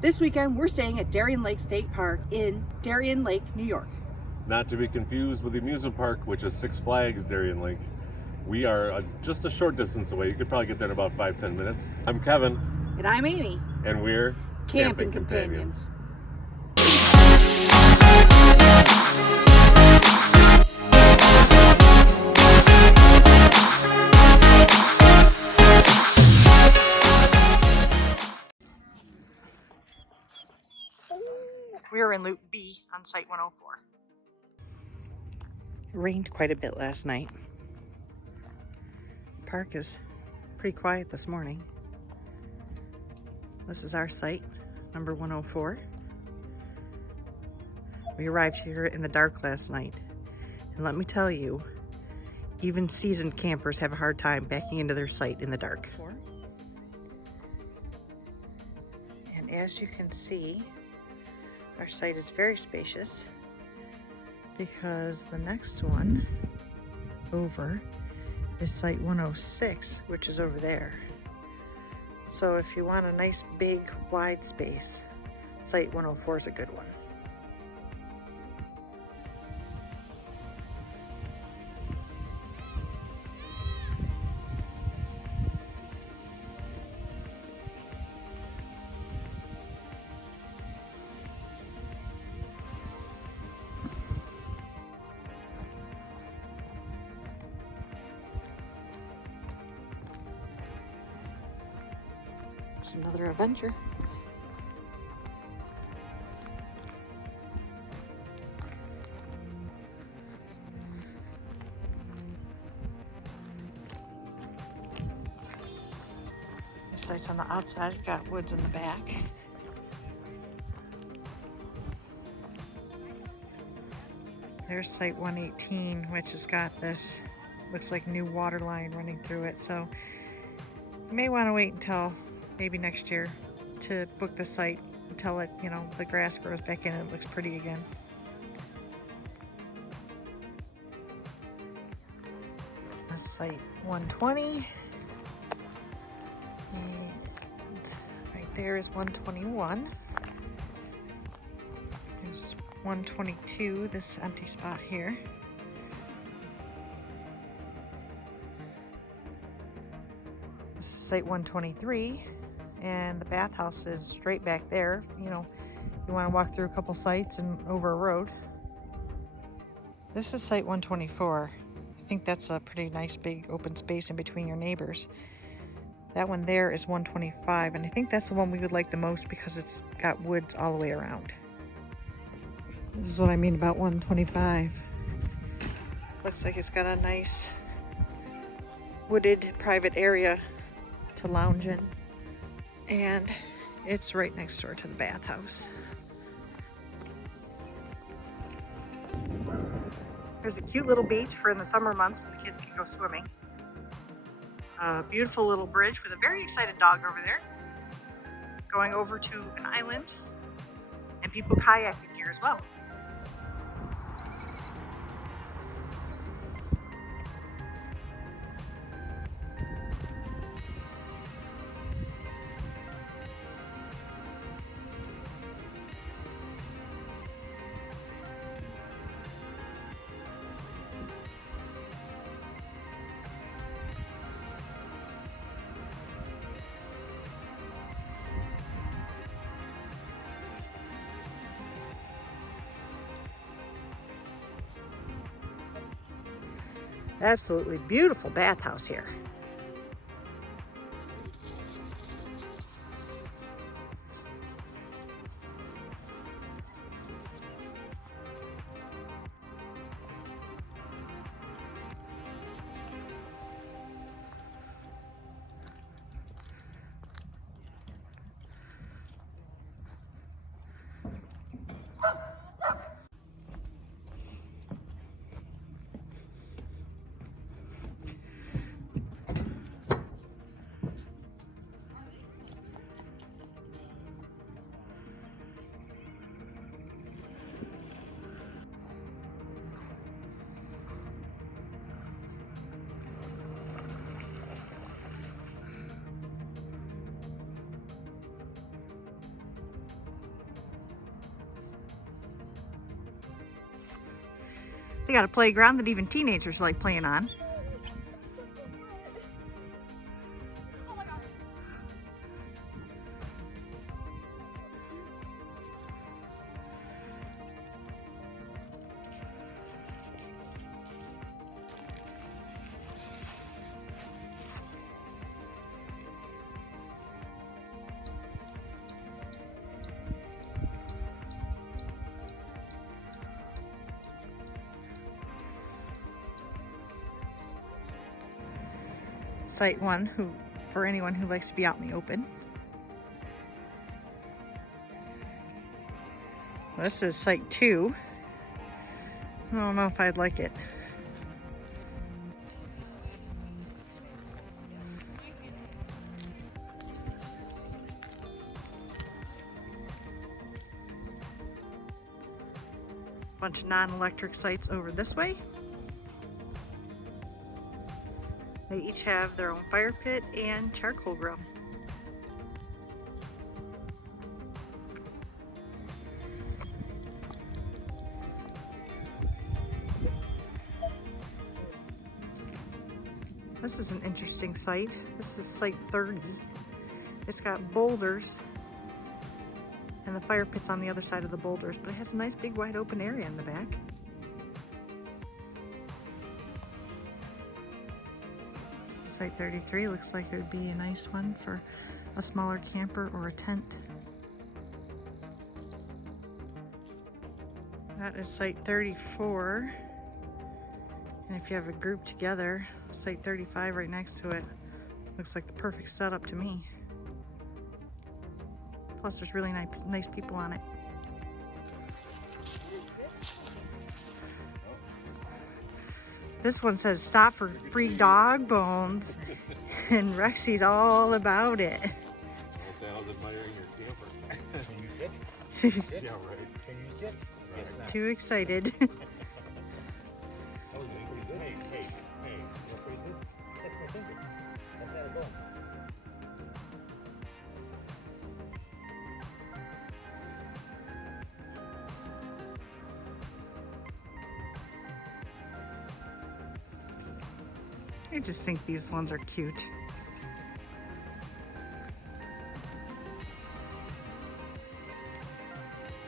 This weekend, we're staying at Darien Lake State Park in Darien Lake, New York. Not to be confused with the amusement park, which is Six Flags Darien Lake. We are just a short distance away. You could probably get there in about 5-10 minutes. I'm Kevin. And I'm Amy. And we're Camping Companions. We are in Loop B on Site 104. It rained quite a bit last night. The park is pretty quiet this morning. This is our site, number 104. We arrived here in the dark last night. And let me tell you, even seasoned campers have a hard time backing into their site in the dark. And as you can see, our site is very spacious because the next one over is Site 106, which is over there. So if you want a nice big wide space, Site 104 is a good one. There's another adventure. This site's on the outside, it's got woods in the back. There's Site 118, which has got this, looks like new water line running through it. So you may want to wait until maybe next year to book the site until it, the grass grows back in and it looks pretty again. This is Site 120. And right there is 121. There's 122, this empty spot here. This is Site 123. And the bathhouse is straight back there. You want to walk through a couple sites and over a road. This is Site 124. I think that's a pretty nice big open space in between your neighbors. That one there is 125, and I think that's the one we would like the most because it's got woods all the way around. This is what I mean about 125. Looks like it's got a nice wooded private area to lounge in. And it's right next door to the bathhouse. There's a cute little beach for in the summer months when the kids can go swimming. A beautiful little bridge with a very excited dog over there. Going over to an island. And people kayaking here as well. Absolutely beautiful bathhouse here. They got a playground that even teenagers like playing on. Site 1, for anyone who likes to be out in the open. This is Site 2. I don't know if I'd like it. Bunch of non-electric sites over this way. They each have their own fire pit and charcoal grill. This is an interesting site. This is Site 30. It's got boulders and the fire pit's on the other side of the boulders, but it has a nice big wide open area in the back. Site 33 looks like it would be a nice one for a smaller camper or a tent. That is Site 34. And if you have a group together, Site 35 right next to it looks like the perfect setup to me. Plus there's really nice people on it. This one says stop for free dog bones, and Rexy's all about it. I'll say I was admiring your camper. Can you sit? Yeah, right. Can you sit? Right. Yes, not. Too excited. That was pretty good. Hey, that's pretty good. That's my finger. That's how it goes. I just think these ones are cute.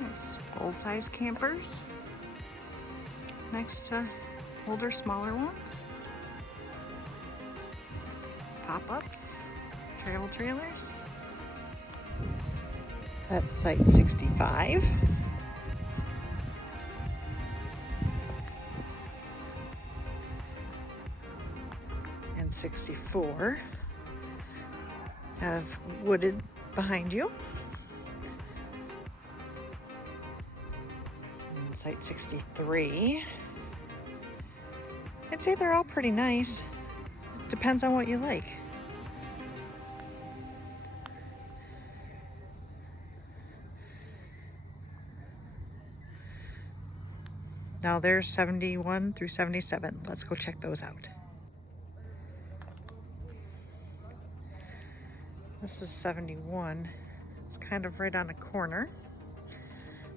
There's full-size campers next to older, smaller ones. Pop-ups, travel trailers. That's Site 65. And 64 have wooded behind you. And Site 63. I'd say they're all pretty nice. Depends on what you like. Now there's 71 through 77. Let's go check those out. This is 71. It's kind of right on a corner,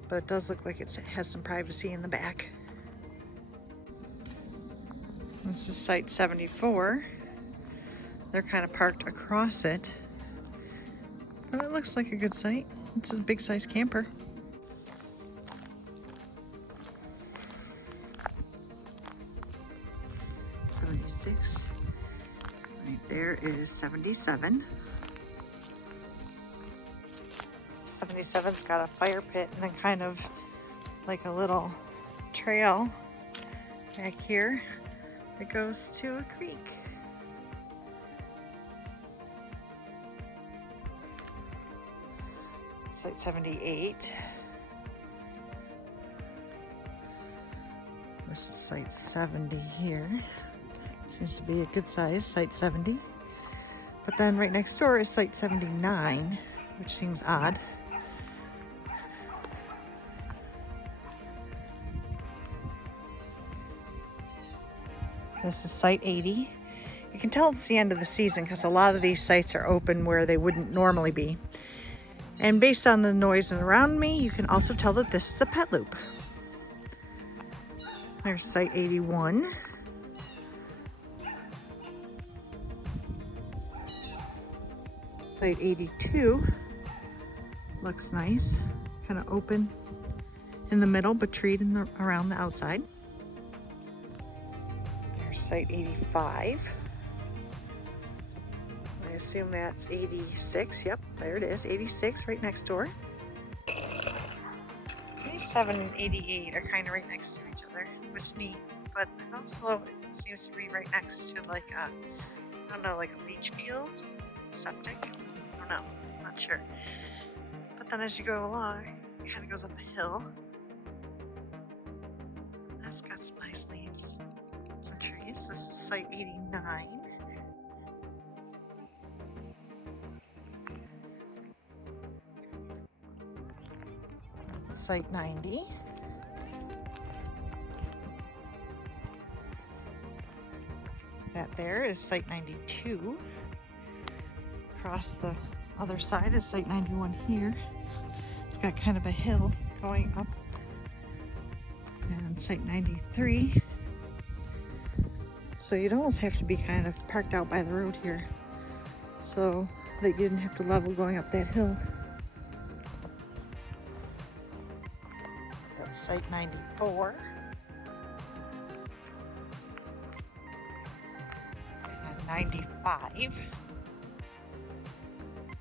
but it does look like it has some privacy in the back. This is Site 74. They're kind of parked across it, but it looks like a good site. It's a big size camper. '76. Right there is 77. 77's got a fire pit and then kind of like a little trail back here that goes to a creek. Site 78. This is Site 70 here. Seems to be a good size, Site 70. But then right next door is Site 79, which seems odd. This is Site 80. You can tell it's the end of the season because a lot of these sites are open where they wouldn't normally be. And based on the noise around me, you can also tell that this is a pet loop. There's site 81. Site 82 looks nice, kind of open in the middle, but treed in the, around the outside. There's site 85. I assume that's 86. Yep, there it is. 86 right next door. 87 and 88 are kind of right next to each other, which is neat. But it also seems to be right next to like a, I don't know, like a leach field, septic. I don't know, I'm not sure. But then as you go along, it kind of goes up a hill. That's got some nice leaves, some trees. This is site 89. Site 90. That there is site 92. Across the other side is site 91 here. It's got kind of a hill going up. And site 93. So you'd almost have to be kind of parked out by the road here, so that you didn't have to level going up that hill. That's site 94. And 95.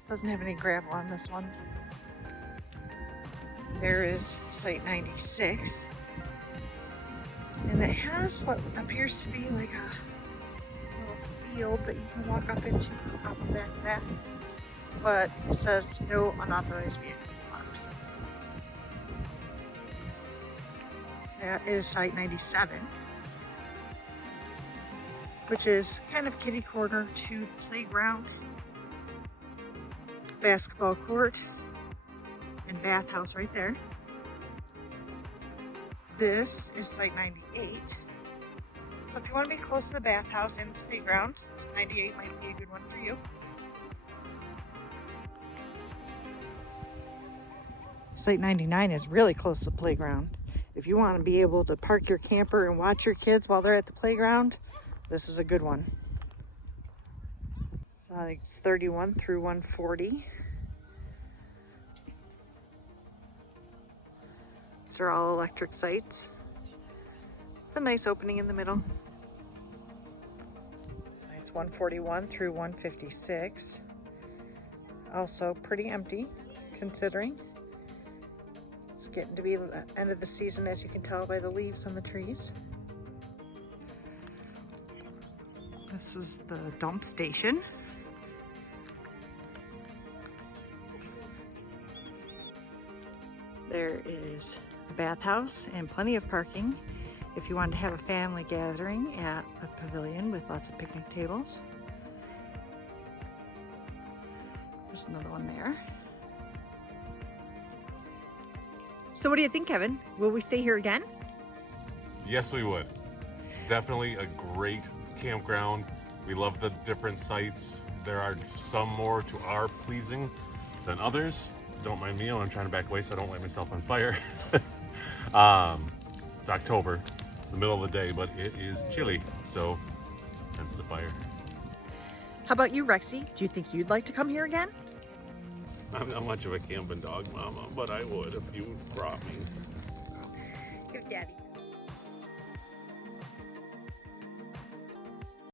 Doesn't have any gravel on this one. There is site 96. And it has what appears to be like a little field that you can walk up into off the back of that. But it says no unauthorized vehicles allowed. That is site 97, which is kind of kitty corner to the playground, basketball court, and bathhouse right there. This is site 98. So if you want to be close to the bathhouse and the playground, 98 might be a good one for you. Site 99 is really close to the playground. If you want to be able to park your camper and watch your kids while they're at the playground, this is a good one. So I think it's 31 through 140. These are all electric sites. It's a nice opening in the middle. Sites 141 through 156. Also pretty empty, considering. It's getting to be the end of the season, as you can tell by the leaves on the trees. This is the dump station. There is a bathhouse and plenty of parking if you want to have a family gathering at a pavilion with lots of picnic tables. There's another one there. So what do you think, Kevin? Will we stay here again? Yes, we would. Definitely a great campground. We love the different sites. There are some more to our pleasing than others. Don't mind me, I'm trying to back away so I don't light myself on fire. It's October, it's the middle of the day, but it is chilly, so hence the fire. How about you, Rexy? Do you think you'd like to come here again? I'm not much of a camping dog, Mama, but I would if you brought me. Give Daddy.